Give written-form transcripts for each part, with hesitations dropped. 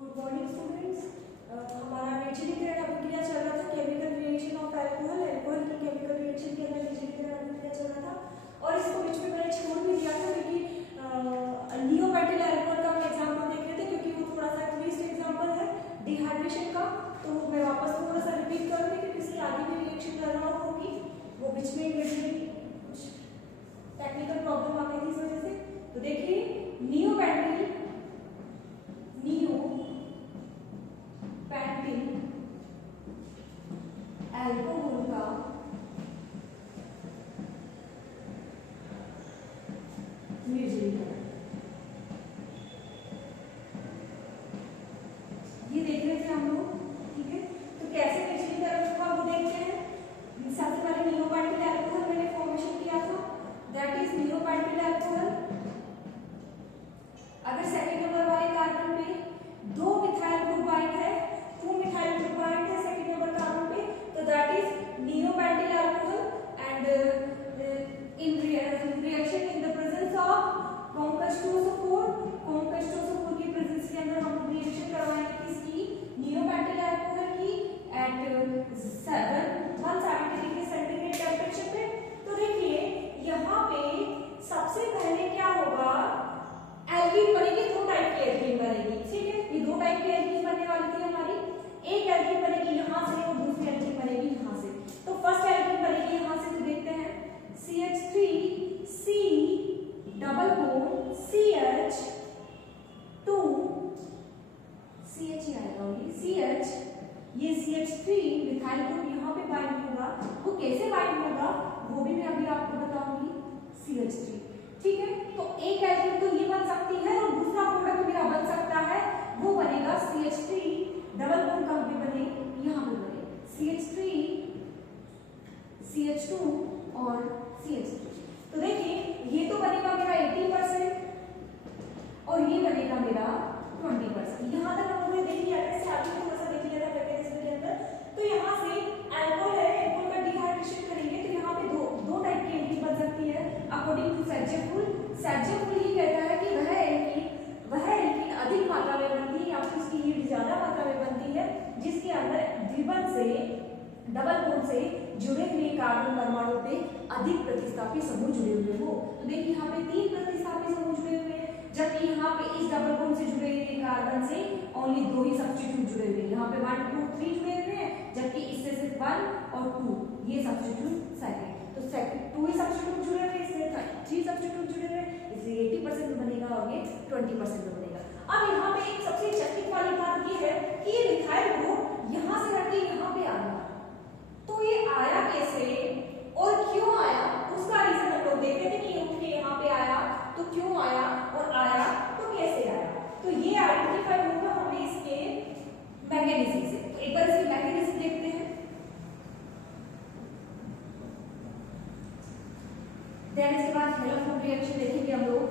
Good morning students. हमारा निर्जलीकरण अभिक्रिया चल रहा था, chemical reaction of alcohol. Alcohol की केमिकल रिएक्शन के अंदर निर्जलीकरण अभिक्रिया चल रहा था और इसको बीच में मैंने छोड़ भी दिया था क्योंकि नियोपेंटिल अल्कोहल का हम एग्जाम्पल देख रहे थे क्योंकि वो थोड़ा सा ट्विस्ट एग्जाम्पल है डिहाइड्रेशन का। तो मैं वापस थोड़ा सा रिपीट करूँगी क्योंकि इसकी आगे भी रिएक्शन कर रहा होगी, वो बीच में कुछ टेक्निकल प्रॉब्लम आ गई थी इस वजह से। तो देखिए नियोपेंटिल अल्कोहल का निर्जलीकरण, ये देख रहे थे हम लोग, ठीक है। तो कैसे निर्जलीकरण होगा वो देखते हैं। सबसे पहले नियोपेंटिल अल्कोहल मैंने फॉर्मेशन किया था, दैट इज नियोपेंटिल अल्कोहल। अगर सेकंड नंबर वाले कार्बन पे दो मिथाइल ग्रुप बाइंड है, 2 मिथाइल ग्रुप बाइंड है सेकंड नंबर कार्बन पे, तो that is neopentyl alcohol. And in reaction in the presence of कॉन्कस्टोसोफोर की प्रेजेंस के अंदर हम लोग रिएक्शन करवाएंगे किसकी, नियोपेंटिल अल्कोहल की एट 170 डिग्री सेंटीग्रेड टेम्परेचर पे। तो देखिए यहाँ पे सबसे पहले क्या होगा, एल्कीन बनेगी, दो टाइप की एल्कीन बनेगी, ठीक है। ये दो टाइप की एल्कीन बनने वाली थी हमारी, एक एल्कीन बनेगी यहाँ से और दूसरी एल्कीन बनेगी यहाँ से। तो फर्स्ट एल्कीन बनेगी यहाँ से, तो देखते हैं CH3C double bond CH2 CH ही आएगा ओनली CH, ये CH3 मिथाइल ग्रुप यहाँ पे बाइंड होगा। वो कैसे बाइंड होगा वो भी मैं अभी आपको बताऊंगी, CH3, ठीक है। तो एक एल्कीन तो ये बन सकती है और दूसरा प्रोडक्ट मेरा बन सकता है, वो बनेगा CH3 डबल बॉन्ड कहाँ पे बने, यहाँ पे बने CH3 CH2 और CH3। तो देखिए ये तो बनेगा मेरा 80% और ये बनेगा मेरा 20%। यहाँ तक हम लोगों ने देख लिया था, इससे आगे थोड़ा सा देख लिया था मैकेनिज्म के अंदर। तो यहाँ से अल्कोहल है, अल्कोहल का डिहाइड्रेशन करेंगे तो यहाँ पे दो टाइप की एल्कीन बन सकती है अकॉर्डिंग टू सैजेफुल। सैजेफुल ही कहता है कि वह एल्कीन अधिक मात्रा में बनती है या फिर उसकी हीट ज्यादा मात्रा में बनती है जिसके अंदर द्विबंध से डबल बॉन्ड से जुड़े हुए कार्बन परमाणु पे अधिक प्रतिस्थापी समूह जुड़े हुए हो। तो देखिए यहाँ पे 3 प्रतिस्थापी समूह जुड़े हुए हैं, जबकि यहाँ पे इस डबल बॉन्ड से जुड़े हुए कार्बन से ओनली 2 ही सब्स्टिट्यूट जुड़े हुए हैं। यहाँ पे 1 2 3 जुड़े हुए हैं, जबकि इससे सिर्फ 1 और 2 ये सब्स्टिट्यूट सेकंड। तो सेकंड 2 ही सब्स्टिट्यूट जुड़े हुए, इससे 3 सब्स्टिट्यूट जुड़े हुए, इसलिए 80% बनेगा और ये 20% बनेगा। अब यहाँ पे एक सबसे इंटरेस्टिंग वाली बात ये है कि ये मिथाइल ग्रुप यहाँ से हटके यहाँ पे आ गया। तो ये आया कैसे और क्यों आया, उसका रीजन हम लोग देख रहे थे कि उठ के यहाँ पे आया तो क्यों आया और आया तो कैसे आया। तो ये आइडेंटिफाई होगा हमें इसके मैकेनिज्म से। तो एक बार इसके मैकेनिज्म देखते हैं, देन इसके बाद हेलोफोन रिएक्शन देखेंगे हम लोग।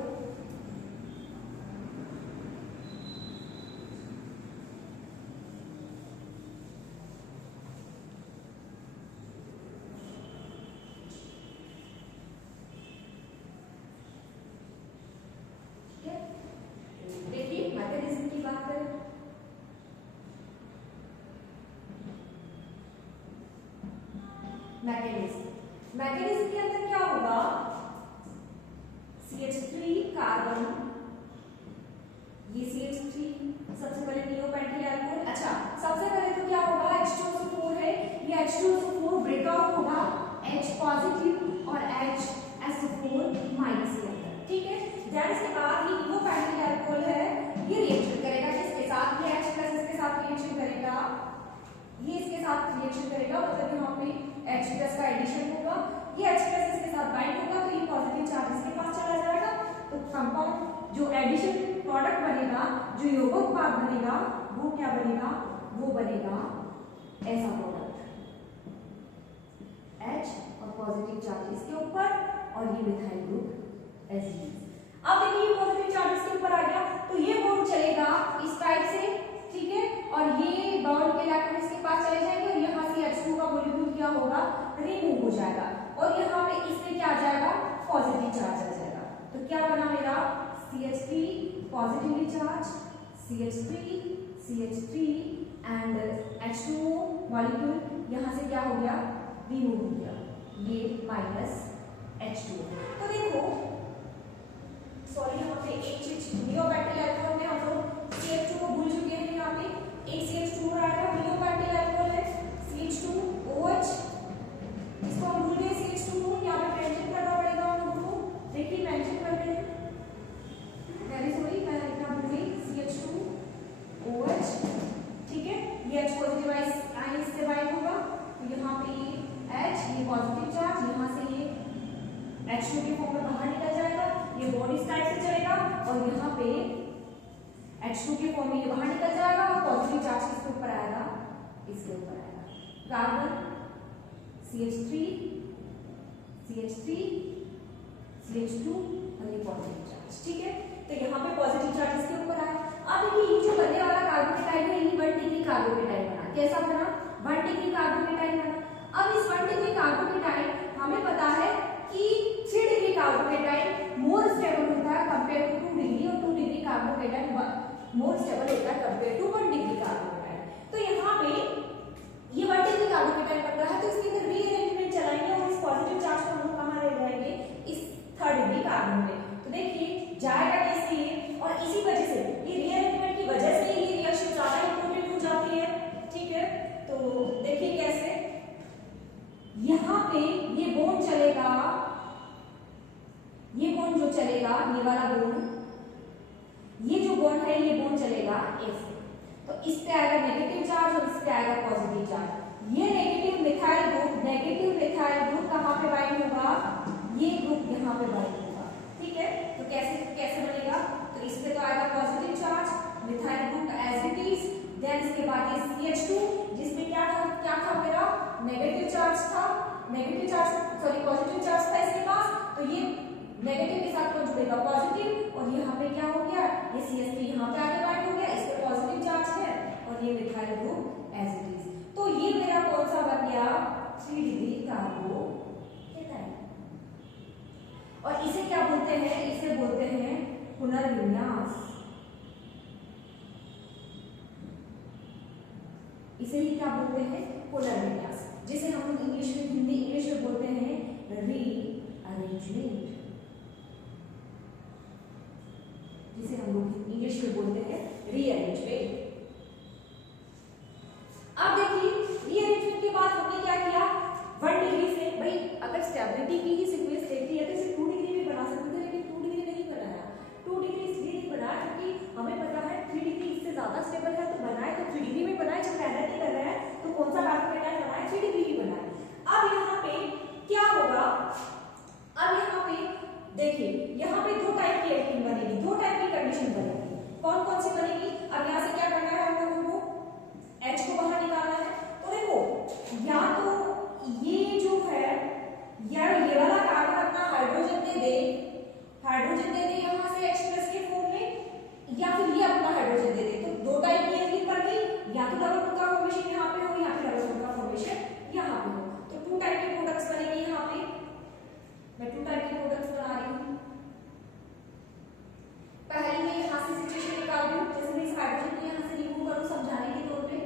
मैकेनिज्म के अंदर क्या होगा, CH3 कार्बन, ये CH3 सबसे पहले नियोपेंटिल अल्कोहल। अच्छा सबसे पहले तो क्या होगा, H2SO4 है, ये H2SO4 ब्रेकआउट होगा H पॉजिटिव और HSO4 माइनस के अंदर, ठीक है। देन इसके बाद ये नियोपेंटिल अल्कोहल है, ये रिएक्शन करेगा किसके साथ, ये H प्लस इसके साथ रिएक्शन करेगा, ये इसके साथ रिएक्शन करेगा, मतलब यहाँ पे H प्लस का एडिशन होगा, ये H प्लस इसके साथ बाइंड होगा तो ये पॉजिटिव चार्ज इसके पास चला जाएगा। तो कंपाउंड जो एडिशन प्रोडक्ट बनेगा, जो यौगिक उत्पाद बनेगा वो क्या बनेगा, वो बनेगा ऐसा प्रोडक्ट, H और पॉजिटिव चार्ज इसके ऊपर और ये मिथाइल ग्रुप H। अब देखिए ये पॉजिटिव चार्ज इसके ऊपर आ गया तो ये बॉन्ड चलेगा इस टाइप से, ठीक है, और ये बॉन्ड के इलेक्ट्रॉन इसके पास चले जाएंगे और यहाँ से H2 का मॉलिक्यूल क्या होगा, रिमूव हो जाएगा और यहाँ पे इसमें क्या आ जाएगा, पॉजिटिव चार्ज आ जाएगा। तो क्या बना मेरा CH3 positively charge, CH3 and H2O molecule यहाँ से क्या हो गया, रिमूव हो गया, ये माइनस H2O। तो देखो सॉरी यहाँ पे एक चीज नियोबैटल अल्कोहल में हम लोग CH2 को भूल चुके हैं, यहाँ पे एक CH2 रहा है, नियोबैटल अल्कोहल है CH2OH, इसको हम भूल गए CH2 को, यहाँ पे मेंशन करना पड़ेगा हम लोगों को। देखिए मेंशन करते हैं, वेरी सॉरी मैं लिखना भूल गई, CH2OH, ठीक है, ये H पॉजिटिव आयन इससे बाइंड होगा, तो यहाँ पे ये H, ये पॉजिटिव चार्ज यहाँ से ये H2 के फॉर्म में बाहर निकल जाएगा, ये बॉन्ड इस टाइप से चलेगा और यहाँ पे H2 के फॉर्म में ये बाहर निकल जाएगा और पॉजिटिव चार्ज किसके ऊपर आएगा, इसके ऊपर आएगा, कार्बन CH3 CH2 और ये पॉजिटिव चार्ज, ठीक है। तो यहाँ पे पॉजिटिव चार्ज इसके ऊपर आया। अब देखिए ये जो बनने वाला कार्बोकेटाइन है ये 1 डिग्री कार्बोकेटाइन बना, कैसा बना, 1 डिग्री कार्बोकेटाइन बना। अब इस 1 डिग्री कार्बोकेटाइन हमें पता है कि 3 डिग्री कार्बोकेटाइन मोर स्टेबल होता है कंपेयर टू 2 डिग्री और 2 डिग्री कार्बोकेटाइन मोर स्टेबल होता है कंपेयर टू 1 डिग्री कार्बोकेटाइन। तो यहाँ पे ये 1 डिग्री कार्बोकेटाइन बन रहा है, तो इसके अंदर रीअरेंजमेंट चलाएंगे और इस पॉजिटिव चार्ज को हम लोग कहाँ ले जाएंगे, इस 3rd डिग्री कार्बन में। तो देखिए जाएगा कैसे ये, और इसी वजह से ये रीअरेंजमेंट की वजह से ये रिएक्शन ज्यादा इंपॉर्टेंट हो जाती है, ठीक है। तो देखिए कैसे, यहाँ पे ये बॉन्ड चलेगा, ये बॉन्ड जो चलेगा, ये वाला बॉन्ड, ये जो बॉन्ड है ये बॉन्ड चलेगा ऐसे, तो इस पे आएगा नेगेटिव चार्ज और इस पे आएगा पॉजिटिव चार्ज। ये नेगेटिव मिथाइल ग्रुप कहाँ पे बाइंड होगा, ये ग्रुप यहाँ पे बाइंड होगा, ठीक है। तो कैसे बनेगा, तो इस पे तो आएगा positive charge, methyl group as it is, then इसके बाद ये CH2 जिसमें क्या था मेरा नेगेटिव चार्ज था, पॉजिटिव चार्ज था इसके पास, तो ये नेगेटिव के साथ कौन जुड़ेगा, पॉजिटिव, और यहाँ पे क्या हो गया, ये CH3 यहाँ पे आके बाइंड हो गया, इस पे पॉजिटिव चार्ज है और ये methyl group as it is. तो ये मेरा कौन सा बन गया, 3 डिग्री कार्बोकेटाइन। और इसे क्या बोलते हैं, इसे बोलते हैं पुनर्विन्यास, इसे ही क्या बोलते हैं, पुनर्विन्यास, जिसे हम लोग इंग्लिश में बोलते हैं रीअरेंजमेंट, जिसे हम लोग इंग्लिश में बोलते हैं रीअरेंजमेंट। अब देखिए रीअरेंजमेंट के बाद हमने क्या किया, 1 डिग्री से, भाई अगर स्टेबिलिटी की ही सीक्वेंस देखी है तो इसे 2 डिग्री भी बना सकते थे, लेकिन 2 डिग्री नहीं बनाया। 2 डिग्री इसलिए नहीं बनाया क्योंकि हमें पता है 3 डिग्री इससे ज्यादा स्टेबल है, तो बनाए तो 3 डिग्री में बनाए, जब मेहनत नहीं कर रहे हैं तो कौन सा कार्बोकेटाइन बनाए, 3 डिग्री ही बनाए। अब यहाँ पे क्या होगा, अब यहाँ पे देखिए यहाँ पे 2 टाइप की एल्कीन बनेगी, 2 टाइप की कंडीशन बनेगी, कौन कौन सी बनेगी। अब यहाँ से क्या करना है हम लोगों को, H को बाहर निकालना है। तो देखो या तो ये जो है यार ये वाला कार्बन अपना हाइड्रोजन दे दे यहाँ से H+ के फॉर्म में, या फिर ये अपना हाइड्रोजन दे दे, तो 2 टाइप की एल्कीन बन गई, या तो डबल बॉन्ड का फॉर्मेशन यहाँ पे हो या फिर डबल बॉन्ड का फॉर्मेशन यहाँ पे हो। तो 2 टाइप के प्रोडक्ट्स बनेंगे यहाँ पे, मैं 2 टाइप के प्रोडक्ट्स बना रही हूँ। पहले मैं यहाँ से सिचुएशन निकाल रही हूँ, जैसे मैं इस हाइड्रोजन को यहाँ से रिमूव करूँ समझाने के तौर पे,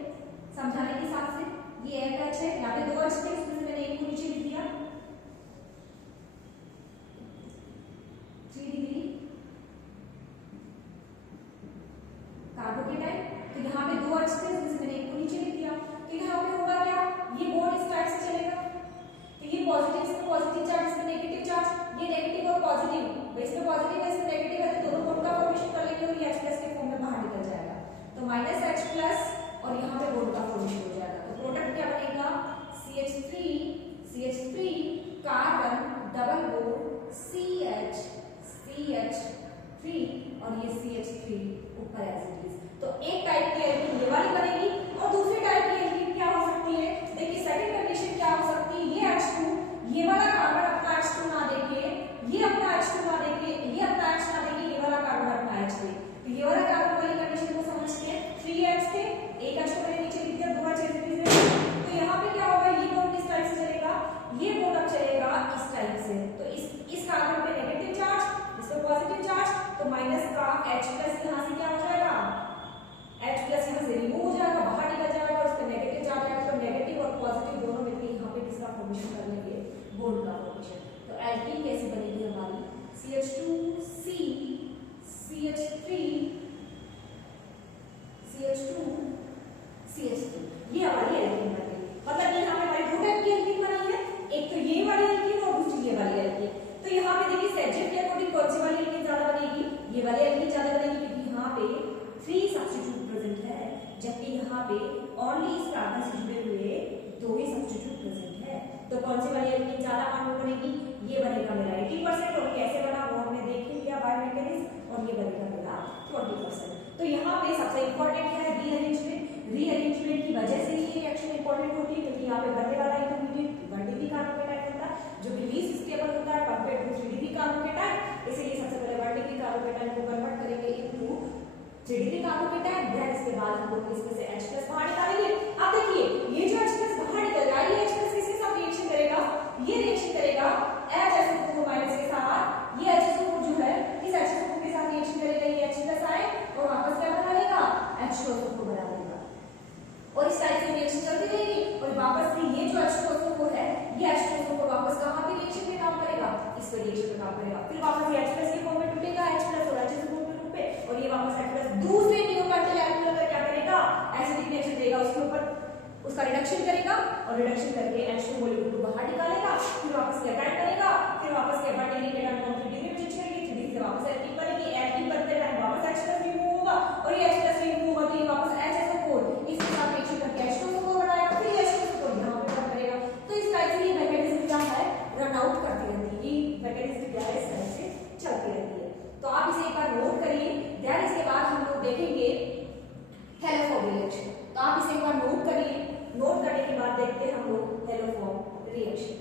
समझाने के हिसाब से, ये एक H है, यहाँ पे 2 H थे, इसमें से मैंने एक को नीचे लिख दिया, 3 डिग्री कार्बोकेटाइन, तो यहाँ पे 2 H थे, इसमें से मैंने एक को नीचे लिख दिया। तो यहाँ पे होगा क्या, ये बॉन्ड इस टाइप से चलेगा, तो ये पॉजिटिव, इसमें पॉजिटिव चार्ज, इसमें नेगेटिव चार्ज, ये नेगेटिव और पॉजिटिव, इसमें पॉजिटिव है इसमें नेगेटिव है, तो दोनों बॉन्ड का फॉर्मेशन कर लेंगे और ये H+ के फॉर्म में बाहर निकल जाएगा, तो -H+ और यहाँ पे बॉन्ड का फॉर्मेशन हो जाएगा। तो प्रोडक्ट क्या बनेगा, CH3 carbon double bond CH3 और ये CH3 ऊपर एज इट इज। तो 3 सब्स्टिट्यूट प्रेजेंट है, जबकि यहाँ पे ओनली इस कार्बन से जुड़े हुए 2 ही सब्स्टिट्यूट प्रेजेंट है। तो कौन से वाली एल्कीन ज्यादा अणु बनेगी? ये बनेगा मेरा 80%, और कैसे बना वो हमने देख ही लिया बाय मैकेनिज्म, और ये बनेगा मेरा 20%। तो यहाँ पे सबसे इंपॉर्टेंट है रीअरेंजमेंट। रीअरेंजमेंट की वजह से ये रिएक्शन इंपॉर्टेंट होती है, क्योंकि यहाँ पे बनने वाला इंटरमीडिएट 1D कार्बोकेटाइन होता है जो कि लीस्ट स्टेबल होता है कंपेयर टू 3D कार्बोकेटाइन। इसलिए सबसे पहले 1D कार्बोकेटाइन को कन्वर्ट करेंगे इनटू 3D कार्बोकेटाइन, देन इसके बाद हम लोग इसमें से H+ बाहर निकालेंगे। अब देखिए ये जो H+ बाहर निकल रहा है, ये H+ किसके साथ रिएक्शन करेगा? ये रिएक्शन करेगा HSO4- के साथ। ये HSO4 जो है इस HSO4 के साथ रिएक्शन करेगा, ये H+ आए और वापस क्या बना लेगा? H2SO4 बना लेगा, और इस टाइप से रिएक्शन चलती रहेगी। और वापस से ये जो H2SO4 है, ये H2SO4 वापस कहां पे रिएक्शन में काम करेगा? इस पे रिएक्शन में काम करेगा। फिर वापस ये H+ के फॉर्म में टूटेगा, H+ और HSO4 के रूप में, और ये वापस H+ दूसरे नियोकार्बोनिल एल्कोहल का क्या करेगा? एसिडिक नेचर देगा, उसके ऊपर उसका रिडक्शन करेगा, और रिडक्शन करके H2 मॉलिक्यूल को बाहर निकालेगा। फिर वापस कैटायन करेगा, फिर वापस कैटायन कैटायन को 3D में चेंज करेगी, 3D से वापस एल्कीन बनेगी, एल्कीन बनते टाइम वापस H+ रिमूव होगा, और ये H+ रिमूव होगा तो ये वापस HSO4 इसके साथ रिएक्शन करके H2SO4 बनाएगा, फिर H2SO4 यहां पे बंद करेगा। तो इस टाइप से ये मैकेनिज्म क्या है? रन आउट करती रहती है। ये मैकेनिज्म क्या है? इस तरह से चलती रहती है। तो आप इसे एक बार नोट करिए, देन इसके बाद हम लोग देखेंगे हेलोफॉर्म रिएक्शन। तो आप इसे एक बार नोट करिए, नोट करने के बाद देखते हैं हम लोग haloform reaction.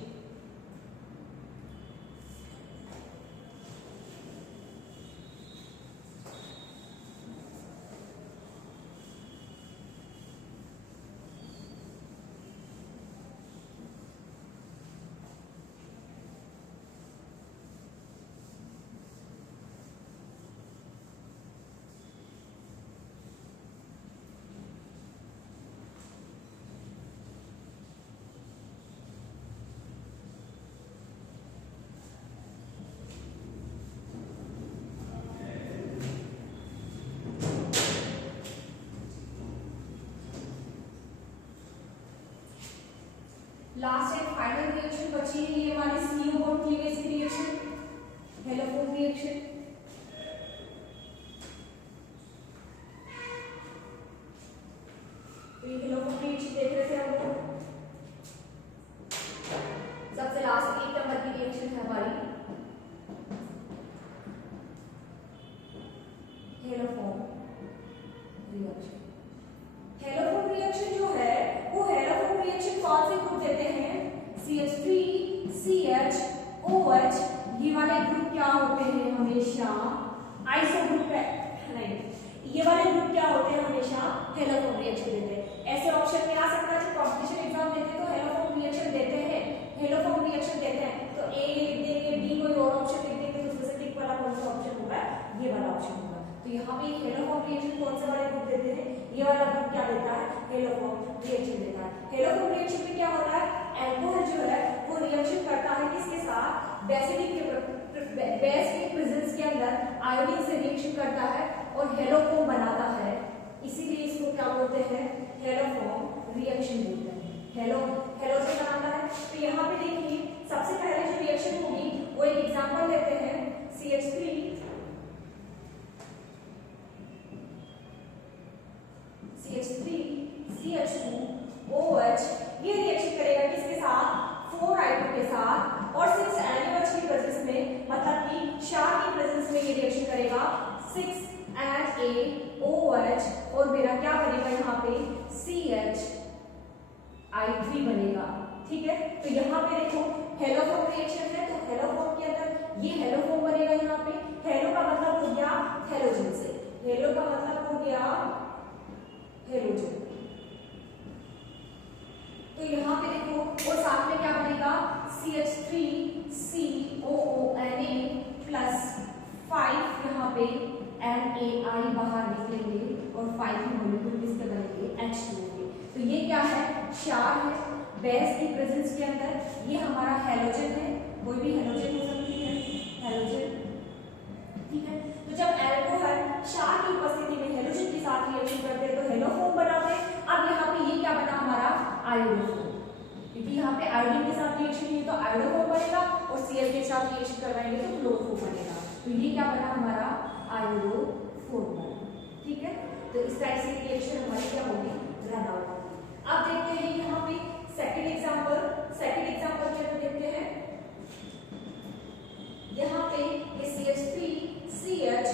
Last and final reaction बची है ये हमारी CO बॉन्ड क्लीवेज की रिएक्शन, हेलोफॉर्म रिएक्शन। तो ये हेलोफॉर्म रिएक्शन देख रहे थे हम लोग। सबसे लास्ट 1 नंबर की रिएक्शन है हमारी हेलोफॉर्म रिएक्शन। हेलोफॉर्म रिएक्शन जो है वो हेलोफॉर्म रिएक्शन कौन से ग्रुप देते हैं? CH3 CH OH, ये वाले ग्रुप क्या होते हैं? हमेशा आइसो ग्रुप है नहीं, ये वाले ग्रुप क्या होते हैं? हमेशा हेलोफॉर्म रिएक्शन देते हैं। ऐसे ऑप्शन में आ सकता है जब कॉम्पिटिशन एग्जाम देते हैं तो हेलोफॉर्म रिएक्शन देते हैं, हेलोफॉर्म रिएक्शन देते हैं तो A लिख देंगे, B कोई और ऑप्शन लिख देंगे, तो उसमें से टिक वाला कौन सा ऑप्शन होगा? ये वाला ऑप्शन होगा। तो यहाँ पे हेलोफॉर्म रिएक्शन कौन से वाले ग्रुप देते हैं? ये वाला ग्रुप क्या देता है? हेलोफॉर्म रिएक्शन देता है। हेलोफॉर्म रिएक्शन में क्या होता है? अल्कोहल जो है वो रिएक्शन करता है किसके साथ? बेस के प्रेजेंस के अंदर आयोडीन से रिएक्शन करता है और हेलोफॉर्म बनाता है, इसीलिए इसको क्या बोलते हैं? हेलोफॉर्म रिएक्शन बोलते हैं। हेलोजन बनाता है। तो यहाँ पे देखिए सबसे पहले जो रिएक्शन होगी वो एक एग्जांपल लेते हैं, CH3 CH2 OH, ये रिएक्शन करेगा किसके साथ? 4I2 के साथ, और 6NaOH की प्रेजेंस में, मतलब कि क्षार की प्रेजेंस में ये रिएक्शन करेगा 6NaOH, और मेरा क्या बनेगा यहाँ पे? CH3 बनेगा। ठीक है, तो यहाँ पे देखो हेलोफॉर्म रिएक्शन है, तो हेलोफॉर्म के अंदर ये हेलोफॉर्म बनेगा। यहाँ पे हेलो का मतलब हो गया हेलोजन से, हेलो का मतलब हो गया हेलोजन। तो यहाँ पे देखो और साथ में क्या बनेगा? CH3COONA प्लस 5 यहाँ पे NaI बाहर निकलेंगे और 5 मॉलिक्यूल किसके बनेंगे? H2O के। तो ये क्या है? क्षार है बेस की प्रेजेंस के अंदर। ये हमारा हेलोजन है, कोई भी हेलोजन हो सकती है, हेलोजन। ठीक है, तो जब अल्कोहल क्षार की उपस्थिति में हेलोजन के साथ रिएक्शन करते हैं तो हेलोफॉर्म बनाते हैं। अब यहाँ पे ये क्या बना हमारा? आयोडोफॉर्म, क्योंकि यहाँ पे आयोडीन के साथ रिएक्शन है तो आयोडोफॉर्म बनेगा, और Cl के साथ रिएक्शन करवाएंगे तो क्लोरोफॉर्म बनेगा। तो ये क्या बना हमारा? आयोडोफॉर्म बना। ठीक है, तो इस टाइप से रिएक्शन हमारी क्या होगी, रन आउट होगी। अब देखते हैं यहाँ पे सेकंड एग्जांपल के अंदर देखते हैं यहाँ पे ये CH3 CH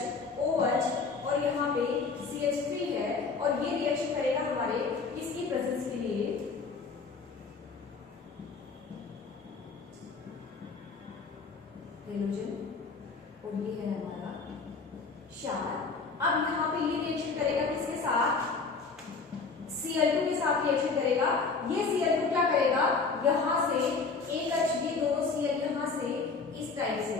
OH और यहाँ पे CH3 है और ये रिएक्शन करेगा हमारे किसकी प्रेजेंस के लिए, हेलोजन, और ये है हमारा क्षार। अब यहाँ पे ये रिएक्शन करेगा किसके साथ, Cl2 के साथ रिएक्शन करेगा। ये Cl2 क्या करेगा, यहाँ से एक H, ये दोनों Cl यहाँ से इस टाइप से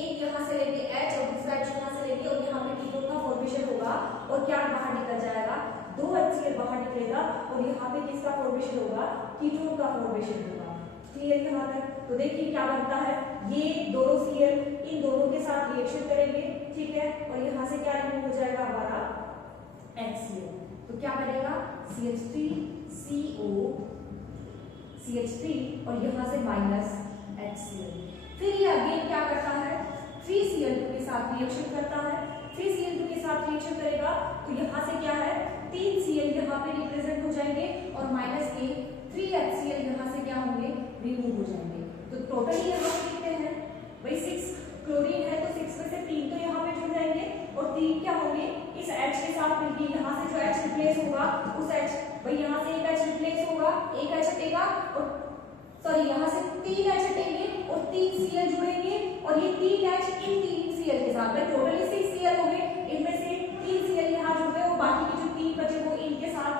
एक यहाँ से लेंगे H और दूसरा H यहाँ से लेंगे और यहाँ पे कीटोन का फॉर्मेशन होगा और क्या बाहर निकल जाएगा, दो HCl बाहर निकलेगा और यहाँ पे किसका फॉर्मेशन होगा, कीटोन का फॉर्मेशन होगा। क्लियर यहाँ तक? तो देखिए क्या बनता है, ये दोनों Cl इन दोनों के साथ रिएक्शन करेंगे, ठीक है, और यहाँ से क्या रिमूव हो जाएगा हमारा HCl। तो क्या बनेगा CH3 CO CH3 और यहाँ से माइनस HCl। फिर ये अगेन क्या करता है, 3Cl2 के साथ रिएक्शन करता है। 3Cl2 के साथ रिएक्शन करेगा तो यहाँ से क्या है, 3Cl यहाँ पे रिप्रेजेंट हो जाएंगे और माइनस के 3HCl यहाँ से क्या होंगे, रिमूव हो जाएंगे। तो टोटली यहाँ पे कितने हैं भाई, 6 क्लोरीन है तो 6 में से 3 तो यहाँ पे जुड़ जाएंगे और 3 क्या होंगे, इस H के साथ मिलकर यहाँ से जो H रिप्लेस होगा उस H, भाई यहाँ से एक H रिप्लेस होगा, एक H हटेगा और सॉरी यहाँ से 3 H हटेंगे और 3 Cl जुड़ेंगे और ये 3 H इन 3 Cl के साथ, भाई टोटली 6 Cl हो गए, इनमें से 3 Cl यहाँ जुड़ गए और बाकी के जो 3 बचे वो इनके साथ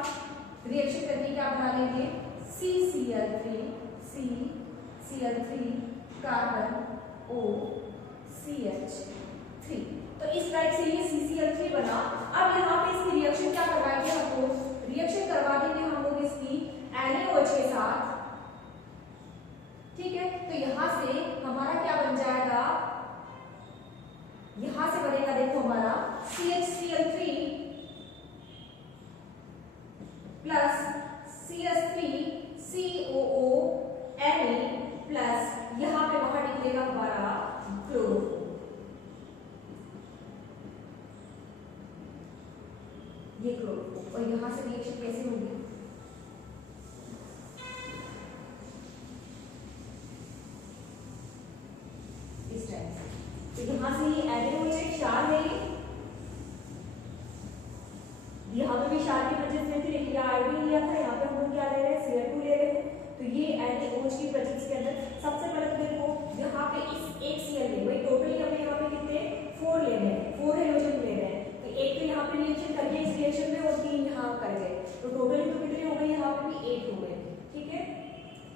रिएक्शन करके क्या बना लेंगे, CCl3 कार्बन OCH3। तो इस टाइप से ये CCl3 बना। अब यहाँ पे इसकी रिएक्शन क्या करवाएंगे, हमको रिएक्शन करवा देंगे हम लोग इसकी NaOH के साथ, ठीक है। तो यहाँ से हमारा क्या बन जाएगा, यहाँ से बनेगा देखो हमारा CHCl3 plus CH3COO Na plus यहाँ पे बाहर निकलेगा हमारा क्लोरो, ये क्लोरो, और यहाँ से रिएक्शन कैसे होगी, इस टाइप से। तो यहाँ से ये NaOH क्षार है, यहाँ पे भी क्षार की प्रेजेंस में थी लेकिन यहाँ आयोडीन लिया था, यहाँ पे हम लोग क्या ले रहे हैं, Cl2 ले रहे हैं। तो ये NaOH की प्रेजेंस के अंदर सबसे पहले तो देखो यहाँ पे इस एक Cl ले, वही टोटली हमें यहाँ पे कितने 4 ले रहे हैं, 4 हेलोजन ले रहे हैं। तो एक तो यहाँ पे रिएक्शन कर गया इस रिएक्शन में और 3 यहाँ कर गए, तो टोटली तो कितने हो गए, यहाँ पे भी 8 हो गए, ठीक है।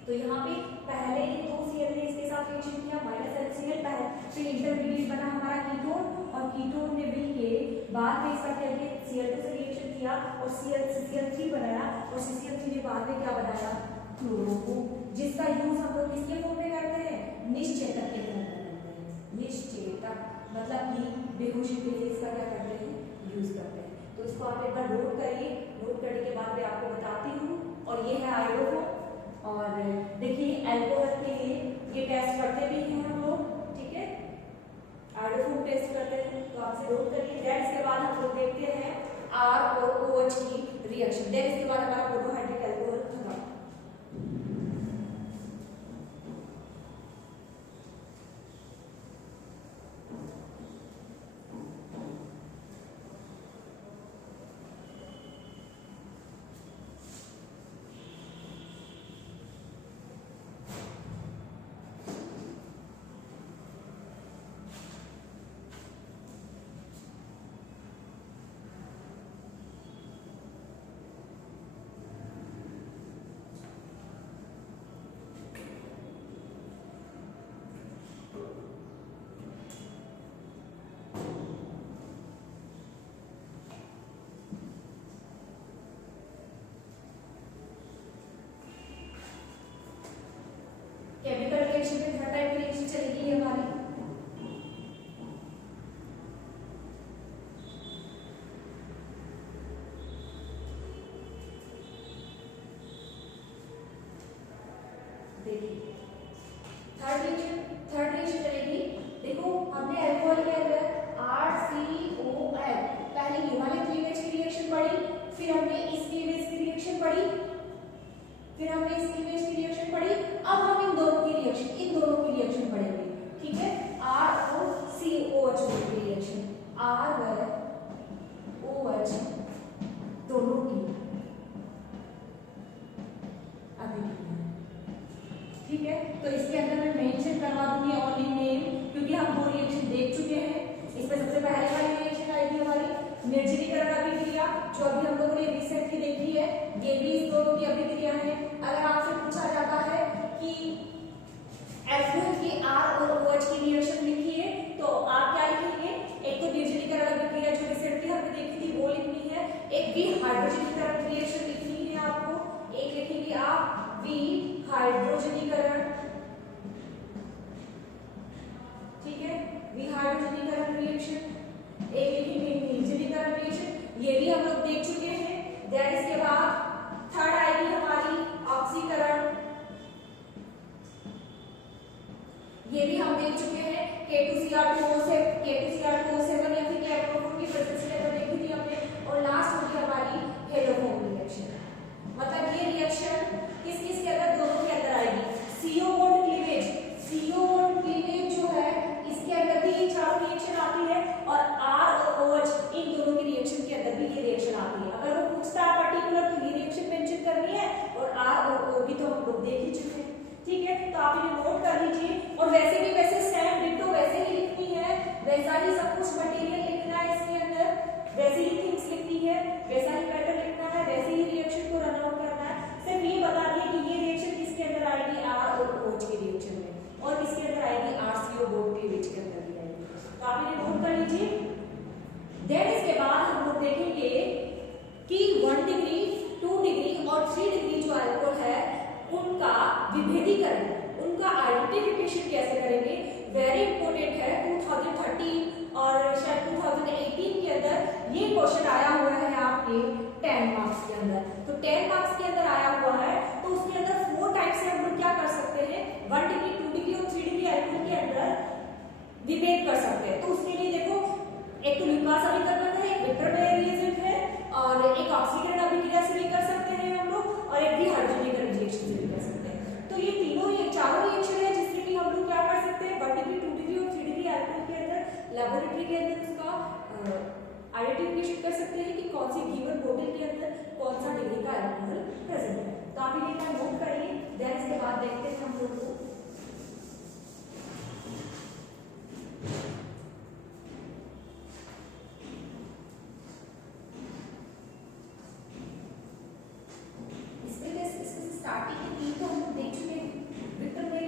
तो यहाँ पे पहले 2 Cl ने इसके साथ रिएक्शन किया माइनस HCl पहले, फिर इंटरमीडिएट बना हमारा कीटोन और कीटोन ने मिलके बाद में इसका क्या किया, Cl2 से रिएक्शन किया और CCl3 बनाया और CCl3 ने बाद में क्या बनाया, क्लोरो, जिसका यूज हम लोग किसके फॉर्म में करते हैं, निश्चेतक के फॉर्म में करते हैं। निश्चेतक मतलब कि बेहोशी के लिए इसका क्या करते हैं, यूज करते हैं। तो इसको आप एक बार नोट करिए, नोट करने के बाद मैं आपको बताती हूँ। और ये है आयोडोफॉर्म, और देखिए अल्कोहल के लिए ये टेस्ट करते भी हैं हम लोग, ठीक है, आयोडोफॉर्म टेस्ट करते हैं, तो आपसे नोट करिए। देन इसके बाद हम लोग देखते हैं R और OH की रिएक्शन, देन इसके बाद हमारा मोनोहाइड्रिक अल्कोहल खत्म। जो अभी हम लोगों ने रिसेंटली देखी है, ये भी इस दोनों की अभिक्रिया है। अगर आपसे पूछा जाता है कि एल्कोहल की R और OH की रिएक्शन लिखिए, तो आप क्या लिखेंगे? एक तो निर्जलीकरण अभिक्रिया जो रिसेंटली हमने देखी थी वो लिखनी है, एक भी हाइड्रोजनीकरण रिएक्शन लिखनी है आपको, एक लिखेंगे आप भी हाइड्रोजनीकरण, ठीक है, भी हाइड्रोजनीकरण रिएक्शन, एक लिखेंगे निर्जलीकरण रिएक्शन, ये भी हम लोग देख चुके हैं। देन इसके बाद थर्ड आएगी हमारी ऑक्सीकरण, ये भी हम देख चुके हैं, K2Cr2O से K2Cr2O7 या फिर कैप्रोफोन की प्रेजेंस में तो देखी थी हमने। और लास्ट होगी हमारी हेलोफोन रिएक्शन, मतलब ये रिएक्शन किस किस के अंदर, दोनों के अंदर आएगी। CO bond cleavage, CO bond cleavage जो है इसके अंदर भी ये चारों रिएक्शन आती है, और R और OH इन दोनों की रिएक्शन के अंदर भी ये रिएक्शन आती है। अगर वो पूछता है पर्टिकुलर तो ये रिएक्शन मेंशन करनी है, और R और O भी तो हम लोग देख ही चुके हैं, ठीक है। तो आप इन्हें नोट कर लीजिए, और वैसे भी वैसे सेम डिट्टो वैसे ही लिखनी है, वैसा ही सब कुछ मटेरियल लिखना है इसके अंदर, वैसे ही थिंग्स लिखनी है, वैसा ही पैटर्न लिखना है, वैसे ही रिएक्शन को रन आउट करना है। सिर्फ ये बता दिए कि ये रिएक्शन किसके अंदर आएगी, R और OH के रिएक्शन में, और किसके अंदर आएगी, RCO बॉन्ड के बीच के अंदर भी आएगी। तो आप इन्हें नोट कर लीजिए। देन इसके बाद हम लोग देखेंगे कि 1 डिग्री, 2 डिग्री और 3 डिग्री जो अल्कोहल है उनका विभेदीकरण, उनका आइडेंटिफिकेशन कैसे करेंगे, वेरी इंपॉर्टेंट है। 2013 और शायद 2018 के अंदर ये क्वेश्चन आया हुआ है आपके 10 मार्क्स के अंदर। तो 10 मार्क्स के अंदर आया हुआ है, तो उसके अंदर 4 टाइप से हम लोग क्या कर सकते हैं, 1 डिग्री, 2 डिग्री और 3 डिग्री अल्कोहल के अंदर विभेद कर सकते हैं। तो उसके लिए देखो, एक तो ल्यूकास अभिकरण है, एक विट्रमेयर रिएजेंट है, और एक ऑक्सीकरण अभिक्रिया से भी कर सकते हैं हम लोग, और एक भी हाइड्रोजनीकरण रिएक्शन से भी कर सकते हैं। तो ये तीनों, ये चारों रिएक्शन है जिससे कि हम लोग क्या कर सकते हैं, 1 डिग्री, 2 डिग्री और 3 डिग्री अल्कोहल के अंदर लैबोरेटरी के अंदर उसका आइडेंटिफिकेशन कर सकते हैं कि कौन सी गिवन बोतल के अंदर कौन सा डिग्री का अल्कोहल प्रेजेंट है। तो आप इन्हें नोट करिए। देन इसके बाद देखते हैं हम लोग को स्टार्टिंग के 3 तो हम लोग देख चुके हैं। विक्टर में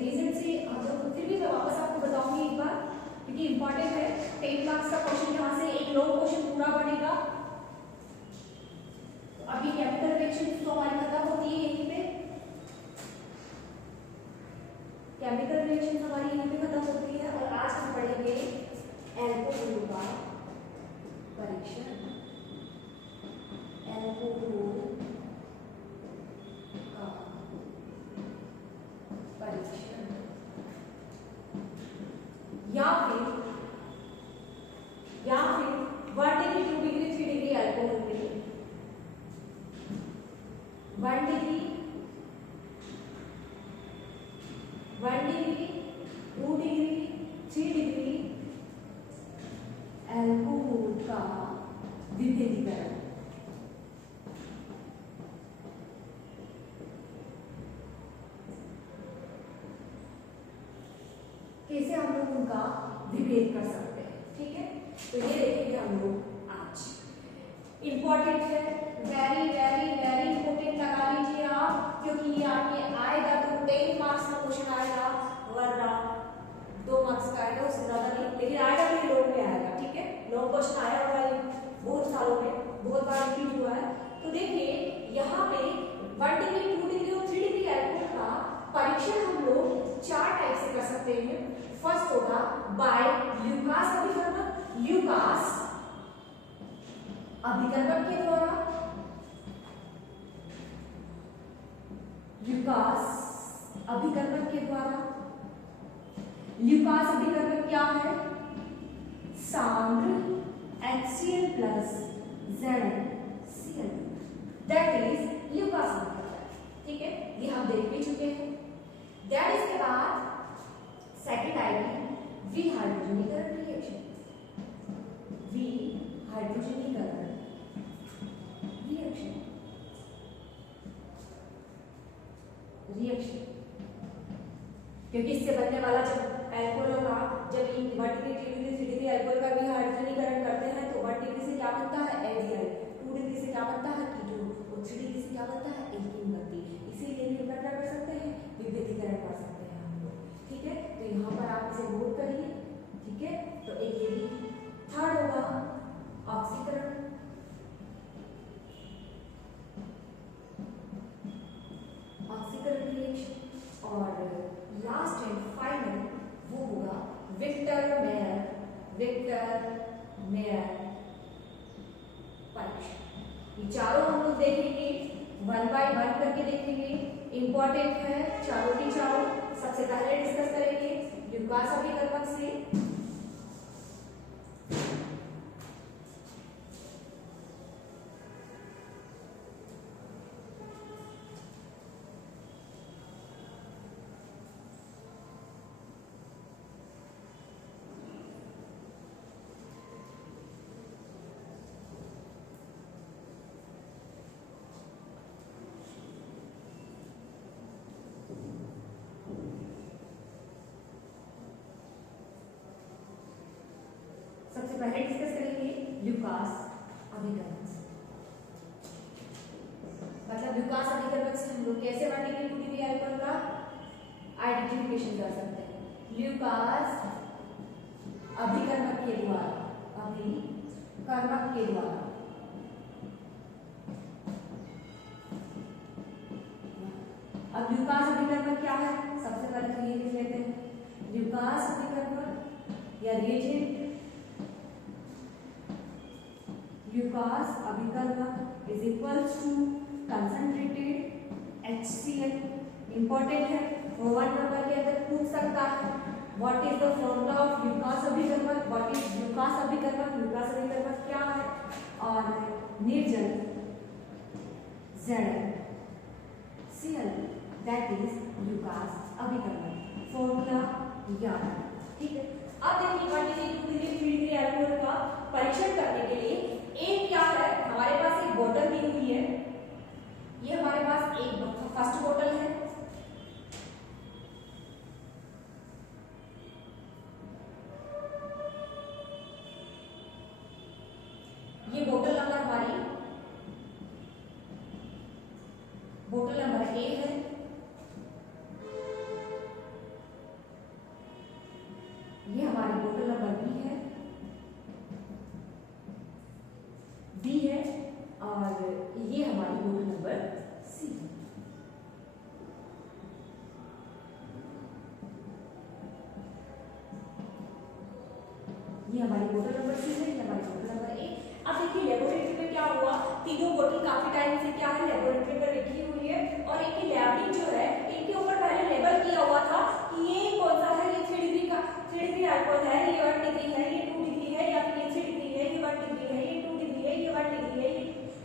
रीजन से हम लोग फिर भी मैं वापस आपको बताऊंगी एक बार, क्योंकि इंपॉर्टेंट है। 10 मार्क्स का क्वेश्चन यहाँ से एक लॉन्ग क्वेश्चन पूरा बनेगा। तो अभी केमिकल रिएक्शन तो हमारी खत्म होती है यहीं पे, केमिकल रिएक्शन हमारी यहीं पे खत्म होती है। और आज हम पढ़ेंगे एल्कोहल का परीक्षण, एल्कोहल परीक्षण, या फिर 1 डिग्री, 2 डिग्री, 3 डिग्री अल्कोहल के लिए 1 डिग्री, 2 डिग्री, 3 डिग्री अल्कोहल का विभेदीकरण। कैसे हम लोग उनका विभेद कर सकते हैं, ठीक है। तो ये देखेंगे हम लोग आज। इंपॉर्टेंट है, वेरी वेरी वेरी इंपॉर्टेंट लगा लीजिए आप, क्योंकि ये आपके आएगा तो 10 मार्क्स का क्वेश्चन आएगा, वरना 2 मार्क्स का आएगा, उससे ज्यादा नहीं, लेकिन आएगा तो ये लॉन्ग में आएगा, ठीक है। लॉन्ग क्वेश्चन आया हुआ है बहुत सालों में, बहुत बार रिपीट हुआ है। तो देखिए यहाँ पे 1 डिग्री, 2 डिग्री और 3 डिग्री अल्कोहल का परीक्षण हम लोग 4 टाइप से कर सकते हैं। फर्स्ट होगा बाय ल्यूकास अभिकर्मक, ल्यूकास अभिकर्मक के द्वारा, ल्यूकास अभिकर्मक के द्वारा। ल्यूकास अभिकर्मक क्या है, सांद्र HCl plus ZnCl, that is Lucas अभिकर्मक, ठीक है। ये हम देख भी चुके हैं। दैट इसके बाद सेकेंड आएगी विहाइड्रोजनीकरण रिएक्शन, विहाइड्रोजनीकरण रिएक्शन, क्योंकि इससे बनने वाला जब अल्कोहल होगा, जब 1 डिग्री, 3 डिग्री, 3 डिग्री अल्कोहल का विहाइड्रोजनीकरण करते हैं तो 1 डिग्री से क्या बनता है, एल्डिहाइड, 2 क्या बनता है, एल्कीन बनती है। इसीलिए भी क्या कर सकते हैं, विभेदीकरण कर सकते हैं हम लोग, ठीक है। तो यहाँ पर आप इसे नोट करिए, ठीक है। तो एक ये भी थर्ड होगा ऑक्सीकरण, ऑक्सीकरण रिएक्शन। और लास्ट एंड फाइनल वो होगा विक्टर मेयर परीक्षण। ये चारों हम लोग देखेंगे, 1 by 1 करके देखेंगे, इंपॉर्टेंट है चारों की चारों। सबसे पहले डिस्कस करेंगे ल्यूकास अभिकर्मक से। सबसे पहले डिस्कस करेंगे ल्यूकास अभिकर्मक से। मतलब ल्यूकास अभिकर्मक से हम लोग कैसे 1 डिग्री 2 डिग्री अल्कोहल का आइडेंटिफिकेशन कर सकते हैं। ल्यूकास अभिकर्मक के द्वारा, अभिकर्मक के द्वारा अब ल्यूकास अभिकर्मक क्या है, सबसे पहले तो ये लिख लेते हैं। ल्यूकास अभिकर्मक या रिएजेंट, ल्यूकास अभिकर्मक is equals to concentrated HCl। Important है, 1 नंबर के अंदर पूछ सकता है what is the formula of Lucas अभिकर्मक, व्हाट इज ल्यूकास अभिकर्मक, ल्यूकास अभिकर्मक क्या है, और निर्जल ZnCl दैट इज ल्यूकास अभिकर्मक। फॉर्मूला याद है, ठीक है। अब देखिए 1 डिग्री 2 डिग्री 3 डिग्री अल्कोहल का परीक्षण करने के लिए एक क्या है, हमारे पास एक बोतल दी हुई है। ये हमारे पास एक फर्स्ट बोतल है, ये बोतल नंबर हमारी बोतल नंबर ए है। ये हमारी बोतल नंबर बी है, और ये हमारी बोतल नंबर सी है। ये हमारी बोतल नंबर सी है, ये हमारी बोतल नंबर ए। अब देखिए लेबोरेटरी में क्या हुआ, तीनों बोतल काफी टाइम से क्या है लेबोरेटरी में रखी हुई है, और इनकी लैबलिंग जो है इनके ऊपर पहले लेबल किया हुआ था कि ये कौन सा है, ये 3 डिग्री का 3 डिग्री अल्कोहल है, ये 1 डिग्री है, ये 2 डिग्री है, या फिर ये 3 डिग्री है, ये 1 डिग्री है, ये 2 डिग्री है, ये 1 डिग्री है, ये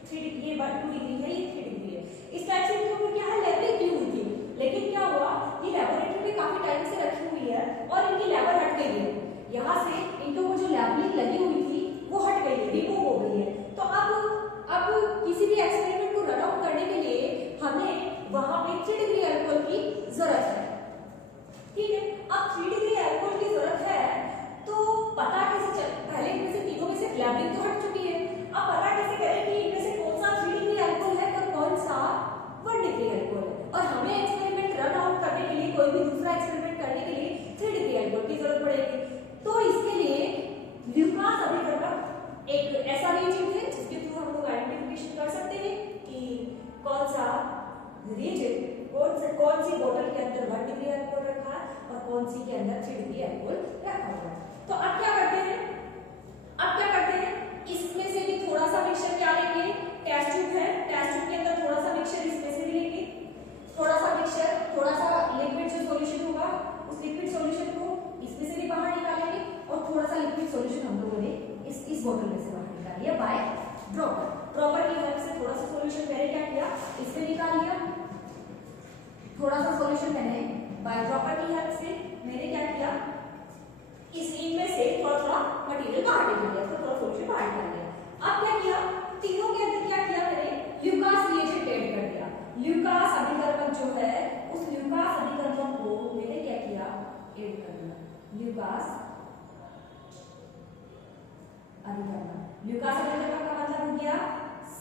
3 डिग्री, ये 2 डिग्री है, ये 3 डिग्री है। इस टाइप से इनके ऊपर क्या है लेबलिंग की हुई थी। लेकिन क्या हुआ, ये लेबोरेटरी में काफी टाइम से रखी हुई है और इनकी लेबल हट गई है। यहाँ से इनके ऊपर जो लेबलिंग लगी हुई थी वो हट गई है, रिमूव हो गई है। तो अब किसी भी एक्सपेरिमेंट को रन आउट करने के लिए हमें वहां पे 3 डिग्री अल्कोहल की जरूरत है, ठीक है। अब 3 डिग्री अल्कोहल की जरूरत है तो पता कैसे चल, पहले इनमें से तीनों में से लेबलिंग तो हट चुकी है, अब पता कैसे करें कि इनमें से कौन सा 3 डिग्री अल्कोहल है और कौन सा 1 डिग्री अल्कोहल है। और हमें एक्सपेरिमेंट रन आउट करने के लिए, कोई भी दूसरा एक्सपेरिमेंट करने के लिए 3 डिग्री अल्कोहल की जरूरत पड़ेगी। तो इसके लिए ल्यूकास अभिकर्मक एक ऐसा रिएजेंट है जिसके थ्रू हम लोग आइडेंटिफिकेशन कर सकते हैं कि कौन सा रिएजेंट कौन सी बोतल के अंदर 1 डिग्री अल्कोहल रखा है और कौन सी के अंदर 3 डिग्री अल्कोहल रखा हुआ है। तो अब क्या करते हैं, इसमें से भी थोड़ा सा मिक्सचर क्या लेंगे, टेस्ट ट्यूब है, टेस्ट ट्यूब के अंदर थोड़ा सा मिक्सचर इसमें से भी लेंगे, थोड़ा सा मिक्सचर, थोड़ा सा लिक्विड जो सॉल्यूशन होगा उस लिक्विड सॉल्यूशन को इसमें से भी बाहर निकालेंगे, और थोड़ा सा लिक्विड सॉल्यूशन हम लोगों ने इस बोतल में से बाहर निकाल लिया बाय ड्रॉपर की हेल्प से। थोड़ा सा सॉल्यूशन मैंने क्या किया, इसमें निकाल लिया, थोड़ा सा सॉल्यूशन मैंने बाय ड्रॉपर की हेल्प से मैंने क्या किया, इस इनमें से थोड़ा मटेरियल बाहर निकाल लिया, थोड़ा सॉल्यूशन बाहर निकाल लिया। अब क्या किया, तीनों के अंदर क्या किया मैंने, ल्यूकास रिएजेंट ऐड कर दिया। ल्यूकास अभिकर्मक जो है उस ल्यूकास अभिकर्मक को मैंने क्या किया, ऐड कर दिया। ल्यूकास अभिकर्मक, ल्यूकास अभिकर्मक का मतलब हो गया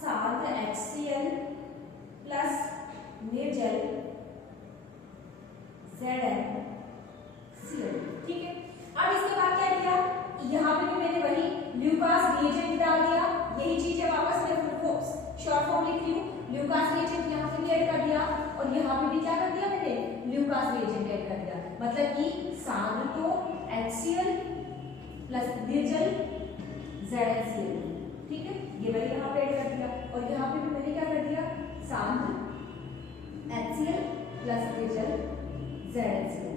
7 HCl ZnCl। ठीक है, अब इसके बाद क्या किया, यहाँ पे भी मैंने वही ल्यूकास रिएजेंट डाल दिया, यही चीज है वापस मैं शॉर्ट फॉर्म लिख रही हूँ, ल्यूकास रिएजेंट यहाँ पे भी ऐड कर दिया और यहाँ पे भी क्या कर दिया मैंने, ल्यूकास रिएजेंट ऐड कर दिया, मतलब कि सांद्रतो HCl प्लस निर्जल ZnCl। ठीक है, ये मैंने यहाँ पे ऐड कर दिया और यहाँ पे भी मैंने क्या कर दिया, सांद्र HCl प्लस निर्जल ZnCl,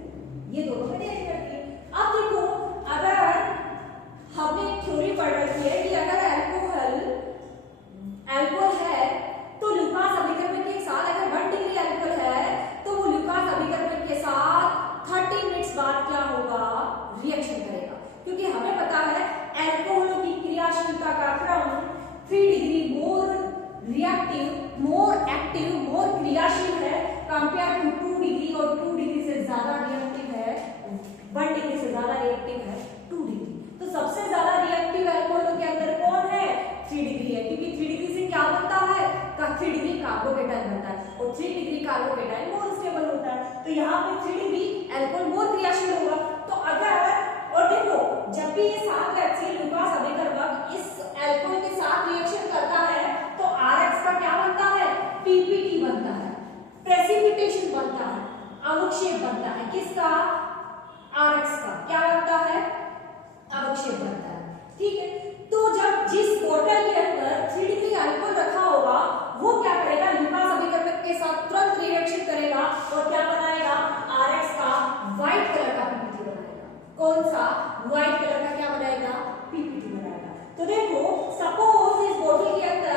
ये दोनों मैंने ऐड कर दिए। अब देखो, अगर हमने थ्योरी पढ़ रखी है कि अगर अल्कोहल है तो ल्यूकास अभिकर्मक के साथ, अगर 1 डिग्री अल्कोहल है तो वो ल्यूकास अभिकर्मक के साथ 30 मिनट्स बाद क्या होगा, रिएक्शन करेगा, क्योंकि हमें पता है अल्कोहलों की क्रियाशीलता का क्रम 3 degree more reactive, more active, more क्रियाशील है कंपेयर टू 2 डिग्री, और 2 डिग्री से ज्यादा रिएक्टिव है, 1 डिग्री से ज्यादा रिएक्टिव है 2 डिग्री। तो सबसे ज्यादा रिएक्टिव अल्कोहलों के अंदर कौन है, 3 डिग्री है, क्योंकि 3 डिग्री से क्या बनता है, 3 डिग्री कार्बोकेटाइन बनता है और 3 डिग्री कार्बोकेटाइन मोर स्टेबल होता है। तो यहाँ पे 3 डिग्री अल्कोहल मोर क्रियाशील होगा। तो अगर, और देखो जब भी ये 7 HCl ल्यूकास अभिकर्मक इस अल्कोहल के साथ रिएक्शन करता है तो RX का क्या बनता है, PPT बनता है, प्रेसिपिटेशन बनता है, अवक्षेप बनता है, किसका, RX का क्या बनता है, अवक्षेप बनता है। ठीक है, तो जब जिस बोतल के अंदर 3 डिग्री अल्कोहल रखा होगा वो क्या करेगा, ल्यूकास अभिकर्मक के साथ तुरंत रिएक्शन करेगा और क्या बनाएगा, RX का व्हाइट कलर का PPT बनाएगा। कौन सा, व्हाइट कलर का क्या बनाएगा, PPT बनाएगा। तो देखो सपोज इस बोतल के अंदर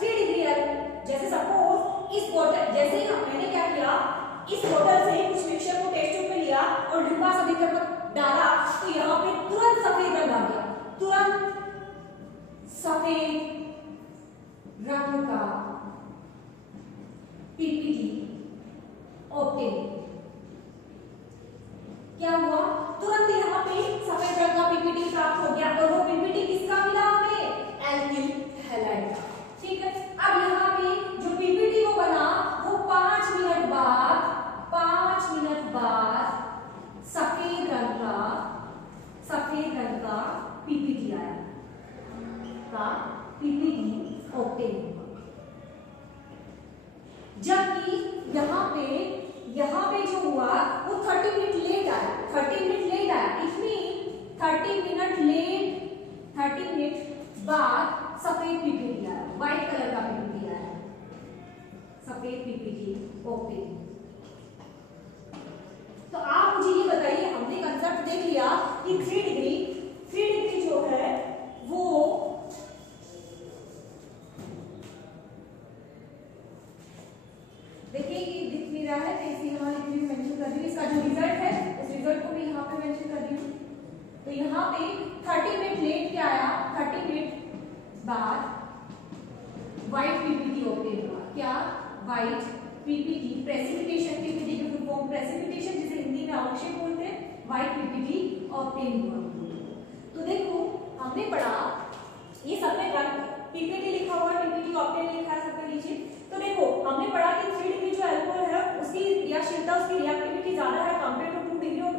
3 डिग्री, जैसे सपोज इस बोतल, जैसे ही मैंने क्या किया, इस बोतल से कुछ मिक्सचर को टेस्ट ट्यूब में लिया और ल्यूकास अभिकर्मक डाला तो यहाँ पे तुरंत सफेद रंग आ गया, तुरंत सफेद रंग का PPT ऑब्टेन। क्या हुआ, तुरंत यहाँ पे सफेद रंग का PPT प्राप्त हो गया और वो PPT किसका मिला हमें, एल्किल हैलाइड का। ठीक है, अब यहाँ पे जो PPT वो बना वो 5 मिनट बाद सफेद रंग का PPT आया, का PPT ऑब्टेन हुआ। जबकि यहाँ पे जो हुआ वो 30 मिनट लेट आया, 30 मिनट लेट आया, इसमें 30 मिनट बाद सफेद PPT आया, व्हाइट कलर का PPT आया, सफेद PPT ऑब्टेन। तो आप मुझे ये बताइए, हमने कंसेप्ट देख लिया कि 3 डिग्री जो है वो देखिए ये दिख नहीं रहा है, तो इसे यहाँ लिख रही हूँ, मेंशन कर रही हूँ, इसका जो रिजल्ट है उस रिजल्ट को भी यहाँ पे मेंशन कर रही हूँ। तो यहाँ पे 30 मिनट लेट क्या आया, 30 मिनट बाद व्हाइट PPT ऑब्टेन हुआ। क्या, व्हाइट PPT, प्रेसिपिटेशन, PPT की फुल फॉर्म प्रेसिपिटेशन, जिसे हिंदी में अवक्षेप बोलते हैं, व्हाइट PPT ऑब्टेन हुआ। तो देखो हमने पढ़ा, ये सब में PPT लिखा हुआ है, PPT ऑब्टेन लिखा है सब में नीचे। तो देखो हमने पढ़ा कि 3 डिग्री जो अल्कोहल है उसकी क्रियाशीलता, उसकी रिएक्टिविटी ज्यादा है कंपेयर टू 2 डिग्री, और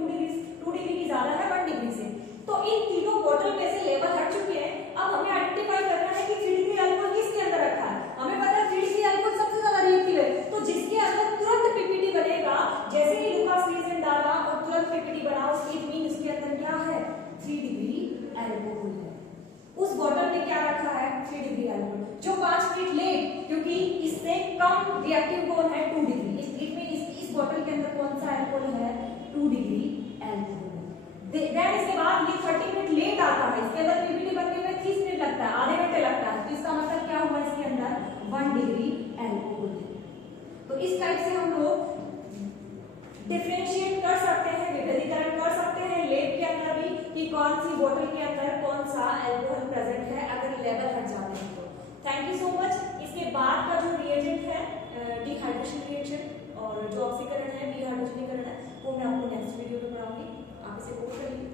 2 डिग्री की ज्यादा है 1 डिग्री से। तो इन तीनों बोतल में से लेवल हट चुके हैं। अब हमें आइडेंटिफाई करना है कि 3 डिग्री अल्कोहल किसके अंदर रखा है। हमें पता है 3 डिग्री अल्कोहल सबसे ज्यादा रिएक्टिव है, तो जिसके अंदर तुरंत PPT बनेगा, जैसे ही ल्यूकास रिएजेंट डाला और तुरंत PPT बना, उसके मीन उसके अंदर क्या है, 3 डिग्री अल्कोहल है। उस बोतल में क्या रखा है, 3 डिग्री अल्कोहल, जो 5 मिनट लेट, क्योंकि इससे कम रिएक्टिव कौन है, 2 डिग्री। इस बोतल के अंदर कौन सा अल्कोहल है, 2 डिग्री अल्कोहल। देन इसके बाद ये 30 मिनट लेट आता है, इसके अंदर PPT बनने में 30 मिनट लगता है, आधे घंटे लगता है। तो इसका मतलब क्या हुआ, इसके अंदर 1 डिग्री अल्कोहल है। तो इस टाइप से हम लोग डिफरेंशिएट कर सकते हैं, विभेदीकरण कर सकते हैं लेब के अंदर भी कि कौन सी बोतल के अंदर कौन सा अल्कोहल प्रेजेंट है, अगर लेवल हट जाते हैं तो। Thank you so much. इसके बाद का जो रिएजेंट है डिहाइड्रेशन रिएक्शन और जो ऑक्सीकरण है, डिहाइड्रोजनीकरण है, वो मैं आपको नेक्स्ट वीडियो में पढ़ाऊंगी। आप इसे कोर्स करिए।